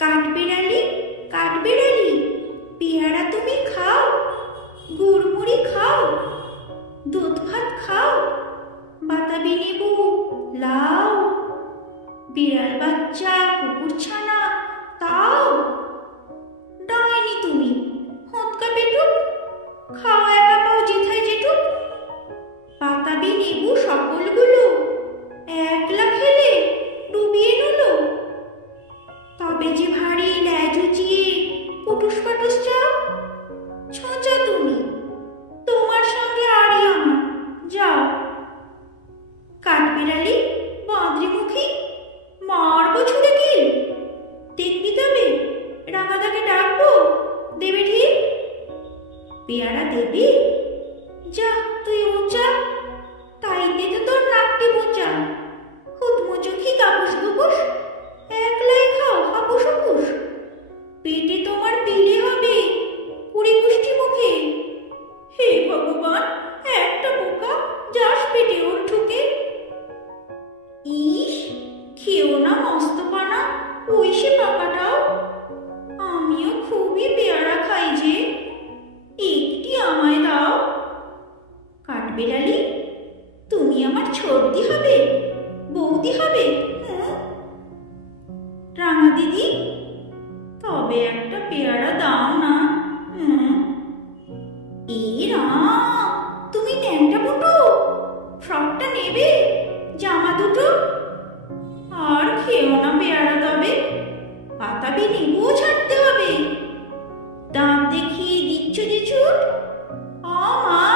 কাঠবিড়ালি কাঠবিড়ালি পেয়ারা তুমি খাও, গুড়মুড়ি খাও, দুধ ভাত খাও, বাতাবি নেবু লাও। বিড়াল বাচ্চা, কুকুর ছানা, তাও। ডাঙায়নি তুমি হোঁতকা পেটুক, খাও একা পাও জেঠাই জেঠুক। বাতাবি নেবু সকলগুলো একলা খেলে ডুবিয়ে নিল। তবে যে দেবে ঠিক? পেয়ারা দেবি? যা, তুই উঁচা তাইতে তো তোর নাকটি মোচা। হুতমুচুকি কাপুস গুপুস? একলাই খাও, হাপুস হুপুস। পেটে তোমার পিলে হবে কুড়ি কুষ্টি মুখে। হে ভগবান, একটা বোকা যাস পেটে ওর ঠুকে ইস, খেও না মস্ত পানা ওই সে বেড়ালি? তুমি আমার সর্দি হবে, বৌদি হবে হ্যাঁ? রাঙা দিদি তবে একটা পেয়ারা দাও না হ্যাঁ? তুমি ন্যাংটা বুটো, ফ্রকটা নেবে, জামা দুটো? আর খেও না পেয়ারা তবে, পাতাবি নেবুও ছাড়তে হবে। দাঁত দেখিয়ে দিচ্ছ যে ছুট আমার